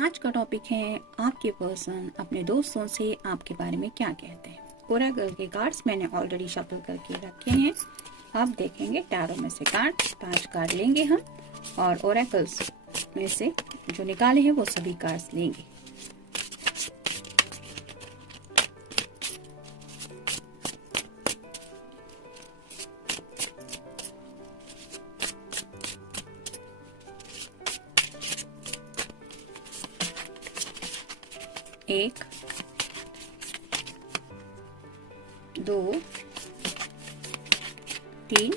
आज का टॉपिक है आपके पर्सन अपने दोस्तों से आपके बारे में क्या कहते हैं। ओरेकल के कार्ड्स मैंने ऑलरेडी शफल करके रखे हैं। अब देखेंगे टैरो में से कार्ड 5 कार्ड लेंगे हम और ओरेकल्स में से जो निकाले हैं वो सभी कार्ड्स लेंगे। एक, दो, तीन,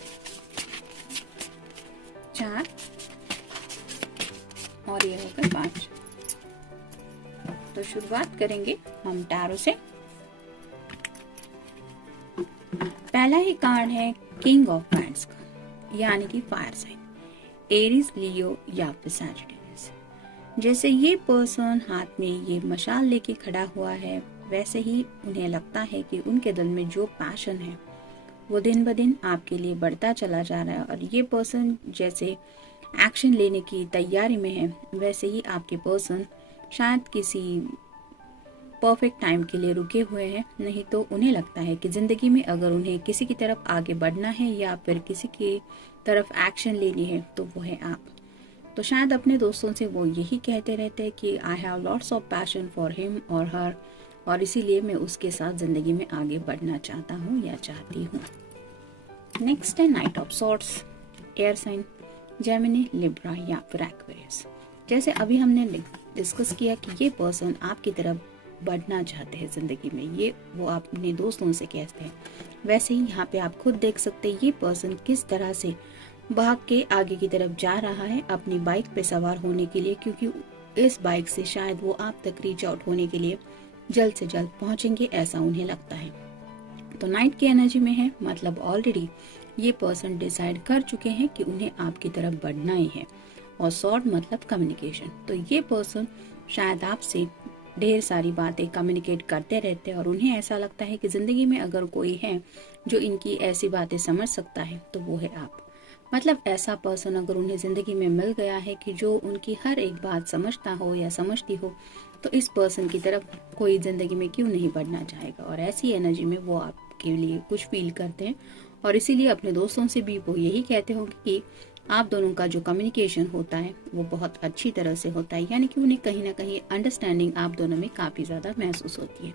चार और ये होकर 5। तो शुरुआत करेंगे हम टैरो से। पहला ही कार्ड है किंग ऑफ वैंड्स का, यानी कि फायर साइन, एरीज, लियो या फिर सैजिटेरियस। जैसे ये पर्सन हाथ में ये मशाल लेके खड़ा हुआ है, वैसे ही उन्हें लगता है कि उनके दिल में जो पैशन है वो दिन ब दिन आपके लिए बढ़ता चला जा रहा है। और ये पर्सन जैसे एक्शन लेने की तैयारी में है, वैसे ही आपके पर्सन शायद किसी परफेक्ट टाइम के लिए रुके हुए हैं। नहीं तो उन्हें लगता है कि जिंदगी में अगर उन्हें किसी की तरफ आगे बढ़ना है या फिर किसी की तरफ एक्शन लेनी है तो वो है आप। तो शायद अपने दोस्तों से वो यही कहते रहते हैं कि I have lots of passion for him और हर, और इसीलिए मैं उसके साथ जिंदगी में आगे बढ़ना चाहता हूँ या चाहती हूँ। नेक्स्ट है knight of swords, air sign, Gemini, Libra या फिर एक्वेरियस। जैसे अभी हमने डिस्कस किया कि ये पर्सन आपकी तरफ बढ़ना चाहते हैं जिंदगी में, ये वो अपने दोस्तों से कहते हैं, वैसे ही यहाँ पे आप खुद देख सकते हैं ये पर्सन किस तरह से भाग के आगे की तरफ जा रहा है अपनी बाइक पे सवार होने के लिए, क्योंकि इस बाइक से शायद वो आप तक रीच आउट होने के लिए जल्द से जल्द पहुंचेंगे, ऐसा उन्हें लगता है। तो नाइट की एनर्जी में है, मतलब ऑलरेडी ये पर्सन डिसाइड कर चुके हैं कि उन्हें आपकी तरफ बढ़ना ही है। और सॉर्ड मतलब कम्युनिकेशन, तो ये पर्सन शायद आपसे ढेर सारी बातें कम्युनिकेट करते रहते हैं और उन्हें ऐसा लगता है कि जिंदगी में अगर कोई है जो इनकी ऐसी बातें समझ सकता है तो वो है आप। मतलब ऐसा पर्सन अगर उन्हें जिंदगी में मिल गया है कि जो उनकी हर एक बात समझता हो या समझती हो, तो इस पर्सन की तरफ कोई जिंदगी में क्यों नहीं बढ़ना चाहेगा। और ऐसी एनर्जी में वो आपके लिए कुछ फील करते हैं और इसीलिए अपने दोस्तों से भी वो यही कहते होंगे कि आप दोनों का जो कम्युनिकेशन होता है वो बहुत अच्छी तरह से होता है, यानी कि उन्हें कहीं ना कहीं अंडरस्टैंडिंग आप दोनों में काफी ज्यादा महसूस होती है।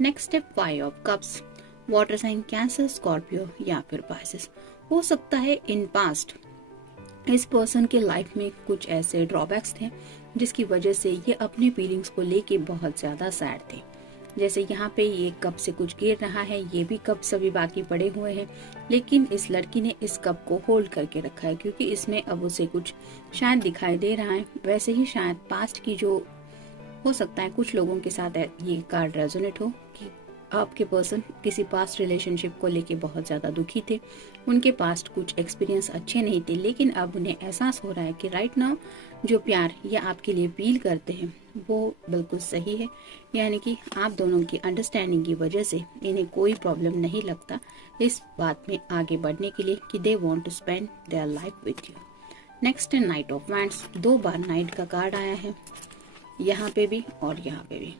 Next step 5 of cups, water sign, cancer, Scorpio या फिर पाइसेस। हो सकता है इन पास्ट इस पर्सन के लाइफ में कुछ ऐसे ड्रॉबैक्स थे जिसकी वजह से ये अपने फीलिंग्स को लेके बहुत ज्यादा सैड थे। जैसे यहाँ पे ये कप से कुछ गिर रहा है, ये भी कप सभी बाकी पड़े हुए हैं, लेकिन इस लड़की ने इस कप को होल्ड करके रखा है क्योंकि इसमें अब उसे कुछ शायद दिखाई दे रहा है। वैसे ही शायद पास्ट की जो हो सकता है कुछ लोगों के साथ ये कार्ड रेजोनेट हो कि आपके पर्सन किसी पास्ट रिलेशनशिप को लेके बहुत ज्यादा दुखी थे, उनके पास्ट कुछ एक्सपीरियंस अच्छे नहीं थे, लेकिन अब उन्हें एहसास हो रहा है कि राइट नाउ जो प्यार ये आपके लिए फील करते हैं वो बिल्कुल सही है, यानी कि आप दोनों की अंडरस्टैंडिंग की वजह से इन्हें कोई प्रॉब्लम नहीं लगता इस बात में आगे बढ़ने के लिए कि they want to spend their life with you. Next है नाइट ऑफ वैंड्स, 2 बार नाइट का कार्ड आया है, यहाँ पे भी और यहाँ पे भी।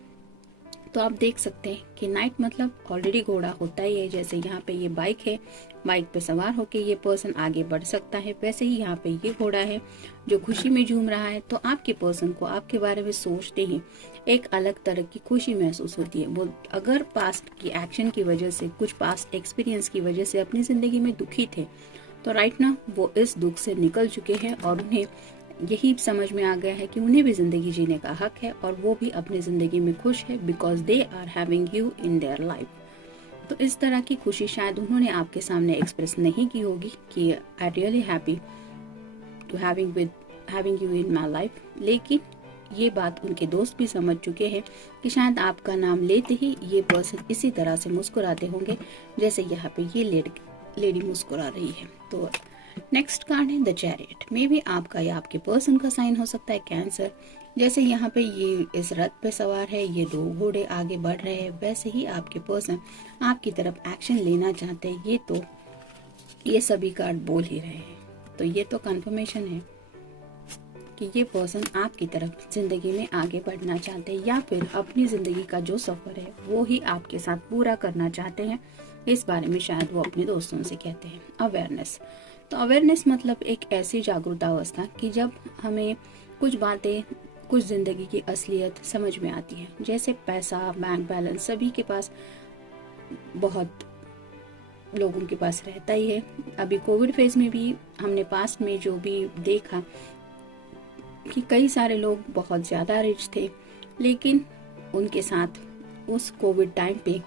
तो आप देख सकते हैं कि नाइट मतलब ऑलरेडी घोड़ा होता ही है। जैसे यहाँ पे ये बाइक है, बाइक पे सवार होके ये पर्सन आगे बढ़ सकता है, वैसे ही यहाँ पे ये घोड़ा है जो खुशी में झूम रहा है। तो आपके पर्सन को आपके बारे में सोचते ही एक अलग तरह की खुशी महसूस होती है। वो अगर पास्ट की एक्शन की वजह से, कुछ पास्ट एक्सपीरियंस की वजह से अपनी जिंदगी में दुखी थे, तो राइट ना वो इस दुख से निकल चुके हैं और उन्हें यही समझ में आ गया है कि उन्हें भी जिंदगी जीने का हक है और वो भी अपनी जिंदगी में खुश है because they are having you in their life. तो इस तरह की खुशी शायद उन्होंने आपके सामने एक्सप्रेस नहीं की होगी कि I really happy to having you in my life, लेकिन ये बात उनके दोस्त भी समझ चुके हैं कि शायद आपका नाम लेते ही ये पर्सन इसी तरह से मुस्कुराते होंगे जैसे यहाँ पे ये लेडी मुस्कुरा रही है। तो नेक्स्ट कार्ड है द चैरियट, में भी आपका या आपके पर्सन का साइन हो सकता है कैंसर। जैसे यहाँ पे ये इस रथ पे सवार है, ये 2 घोड़े आगे बढ़ रहे हैं, वैसे ही आपके पर्सन आपकी तरफ एक्शन लेना चाहते हैं। ये तो ये सभी कार्ड बोल ही रहे हैं, तो ये तो कंफर्मेशन है। कि ये पर्सन आपकी तरफ जिंदगी में आगे बढ़ना चाहते हैं या फिर अपनी जिंदगी का जो सफर है वो ही आपके साथ पूरा करना चाहते हैं। इस बारे में शायद वो अपने दोस्तों से कहते हैं। अवेयरनेस, तो अवेयरनेस मतलब एक ऐसी जागरूकता अवस्था कि जब हमें कुछ बातें, कुछ जिंदगी की असलियत समझ में आती है। जैसे पैसा, बैंक बैलेंस सभी के पास, बहुत लोगों के पास रहता ही है। अभी कोविड फेज में भी हमने पास्ट में जो भी देखा कि कई सारे लोग बहुत ज़्यादा रिच थे, लेकिन उनके साथ उस कोविड टाइम पे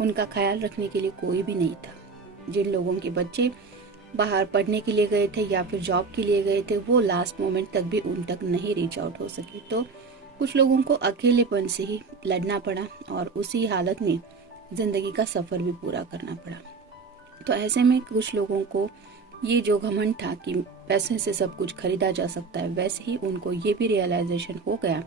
उनका ख्याल रखने के लिए कोई भी नहीं था। जिन लोगों के बच्चे बाहर पढ़ने के लिए गए थे या फिर जॉब के लिए गए थे, वो लास्ट मोमेंट तक भी उन तक नहीं रीच आउट हो सके। तो कुछ लोगों को अकेलेपन से ही लड़ना पड़ा और उसी हालत में जिंदगी का सफर भी पूरा करना पड़ा। तो ऐसे में कुछ लोगों को ये जो घमंड था कि पैसे से सब कुछ खरीदा जा सकता है, वैसे ही उनको ये भी रियलाइजेशन हो गया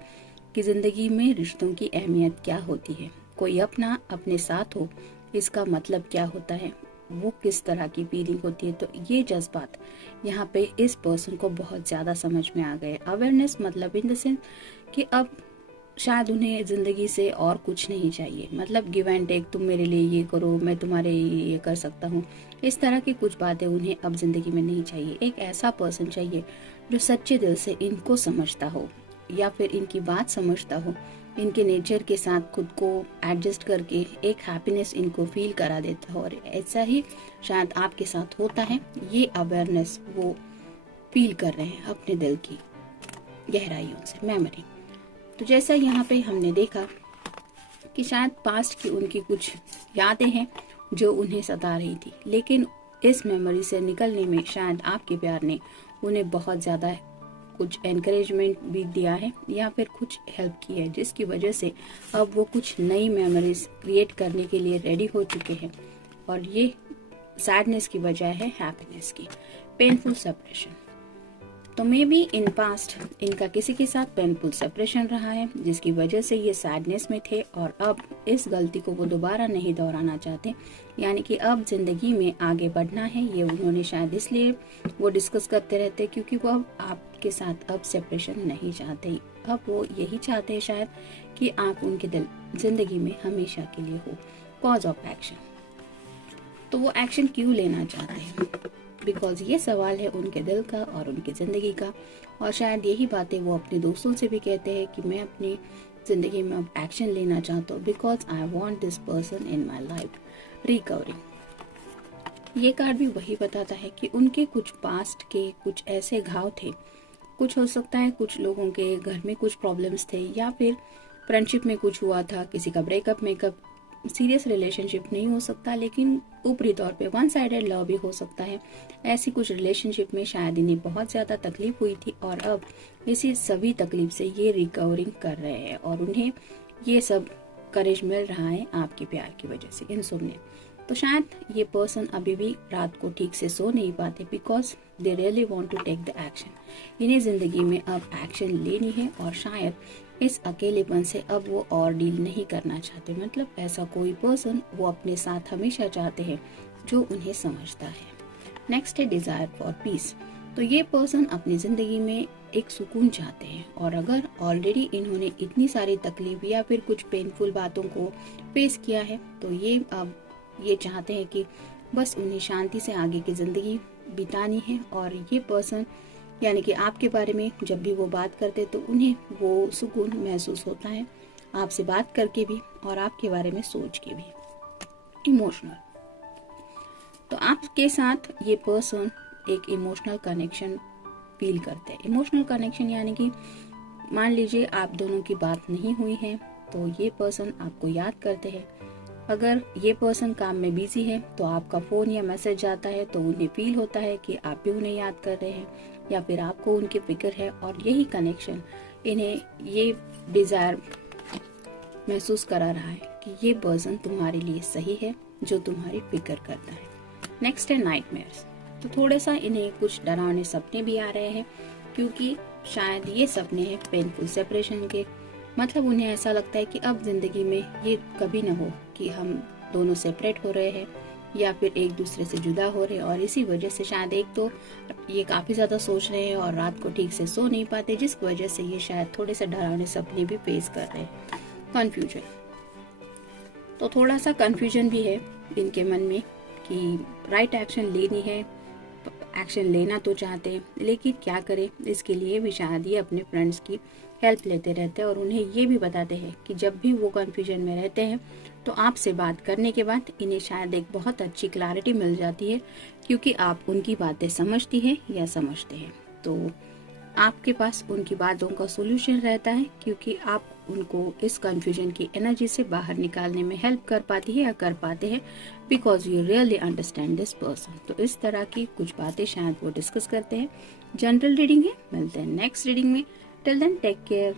कि जिंदगी में रिश्तों की अहमियत क्या होती है। कोई अपना अपने साथ हो, इसका मतलब क्या होता है, वो किस तरह की फीलिंग होती है। तो ये जज्बात यहाँ पे इस पर्सन को बहुत ज़्यादा समझ में आ गए। अवेयरनेस मतलब इन द सेंस कि अब शायद उन्हें ज़िंदगी से और कुछ नहीं चाहिए, मतलब गिव एंड टेक, तुम मेरे लिए ये करो, मैं तुम्हारे लिए ये कर सकता हूँ, इस तरह की कुछ बातें उन्हें अब ज़िंदगी में नहीं चाहिए। एक ऐसा पर्सन चाहिए जो सच्चे दिल से इनको समझता हो या फिर इनकी बात समझता हो, इनके नेचर के साथ खुद को एडजस्ट करके एक हैप्पीनेस इनको फील करा देता हो। और ऐसा ही शायद आपके साथ होता है। ये अवेयरनेस वो फील कर रहे हैं अपने दिल की गहराइयों से, मेमोरी। तो जैसा यहाँ पे हमने देखा कि शायद पास्ट की उनकी कुछ यादें हैं जो उन्हें सता रही थी, लेकिन इस मेमोरी से निकलने में शायद आपके प्यार ने उन्हें बहुत ज़्यादा कुछ एनकरेजमेंट भी दिया है या फिर कुछ हेल्प की है, जिसकी वजह से अब वो कुछ नई मेमोरीज क्रिएट करने के लिए रेडी हो चुके हैं। और ये सैडनेस की बजाय है हैप्पीनेस की। पेनफुल सेपरेशन, तो मे बी इन पास्ट इनका किसी के साथ पेनफुल सेपरेशन रहा है, जिसकी वजह से ये सैडनेस में थे और अब इस गलती को वो दोबारा नहीं दोहराना चाहते। यानी कि अब जिंदगी में आगे बढ़ना है, ये उन्होंने शायद इसलिए वो डिस्कस करते रहते क्योंकि वो अब आपके साथ अब सेपरेशन नहीं चाहते। अब वो यही चाहते हैं शायद कि आप उनके दिल जिंदगी में हमेशा के लिए हो। कॉज ऑफ एक्शन, तो वो एक्शन क्यों लेना चाहते हैं, बिकॉज ये सवाल है उनके दिल का और उनकी ज़िंदगी का। और शायद यही बातें वो अपने दोस्तों से भी कहते हैं कि मैं अपनी ज़िंदगी में अब एक्शन लेना चाहता हूँ, because I want this person in my life. Recovering, ये कार्ड भी वही बताता है कि उनके कुछ पास्ट के कुछ ऐसे घाव थे। कुछ हो सकता है कुछ लोगों के घर में कुछ प्रॉब्लम्स थे या फिर फ्रेंडशिप में कुछ हुआ था, किसी का ब्रेकअप, मेकअप, सीरियस रिलेशनशिप नहीं हो सकता, लेकिन ऊपरी तौर पे वन साइडेड लव भी हो सकता है। ऐसी कुछ रिलेशनशिप में शायद इन्हें बहुत ज़्यादा तकलीफ हुई थी और अब इसी सभी तकलीफ से ये रिकवरिंग कर रहे हैं और उन्हें ये सब करेज मिल रहा है आपके प्यार की वजह से। इनसोम्निया, तो शायद ये पर्सन अभी भी रात को ठीक से सो नहीं पाते because they really want to take the action. इन्हें ज़िंदगी में अब एक्शन लेनी है और शायद इस अकेलेपन से अब वो और डील नहीं करना चाहते। मतलब ऐसा कोई पर्सन वो अपने साथ हमेशा चाहते हैं जो उन्हें समझता है। नेक्स्ट है डिजायर फॉर पीस, तो ये पर्सन अपनी ज़िंदगी में एक सुकून चाहते हैं और अगर ऑलरेडी इन्होंने इतनी सारी तकलीफ या फिर कुछ पेनफुल बातों को फेस किया है तो ये अब ये चाहते हैं कि बस उन्हें शांति से आगे की ज़िंदगी बितानी है। और ये पर्सन यानी कि आपके बारे में जब भी वो बात करते तो उन्हें वो सुकून महसूस होता है आपसे बात करके भी और आपके बारे में सोच के भी। इमोशनल, तो आपके साथ ये पर्सन एक इमोशनल कनेक्शन फील करते हैं। इमोशनल कनेक्शन यानी कि मान लीजिए आप दोनों की बात नहीं हुई है तो ये पर्सन आपको याद करते हैं। अगर ये पर्सन काम में बिजी है तो आपका फ़ोन या मैसेज आता है तो उन्हें फील होता है कि आप भी उन्हें याद कर रहे हैं या फिर आपको उनकी फिक्र है। और यही कनेक्शन इन्हें ये डिज़ायर महसूस करा रहा है कि ये पर्सन तुम्हारे लिए सही है जो तुम्हारी फिक्र करता है। नेक्स्ट है नाइटमेयर्स, तो थोड़ा सा इन्हें कुछ डरावने सपने भी आ रहे हैं क्योंकि शायद ये सपने हैं पेनफुल सेपरेशन के। मतलब उन्हें ऐसा लगता है कि अब जिंदगी में ये कभी ना हो कि हम दोनों सेपरेट हो रहे हैं या फिर एक दूसरे से जुदा हो रहे हैं, और इसी वजह से शायद एक तो ये काफी ज्यादा सोच रहे हैं और रात को ठीक से सो नहीं पाते, जिस वजह से ये शायद थोड़े से डरावने सपने भी फेस कर रहे हैं। कंफ्यूजन, तो थोड़ा सा कंफ्यूजन भी है इनके मन में कि राइट एक्शन लेनी है, एक्शन लेना तो चाहते हैं लेकिन क्या करें, इसके लिए भी शायद ये अपने फ्रेंड्स की हेल्प लेते रहते हैं और उन्हें ये भी बताते हैं कि जब भी वो कंफ्यूजन में रहते हैं तो आपसे बात करने के बाद इन्हें शायद एक बहुत अच्छी क्लैरिटी मिल जाती है, क्योंकि आप उनकी बातें समझती हैं या समझते हैं, तो आपके पास उनकी बातों का सोल्यूशन रहता है, क्योंकि आप उनको इस कंफ्यूजन की एनर्जी से बाहर निकालने में हेल्प कर पाती है या कर पाते हैं, because you really understand this person. तो इस तरह की कुछ बातें शायद वो डिस्कस करते हैं। जनरल रीडिंग है, मिलते हैं नेक्स्ट रीडिंग में। Till then take care.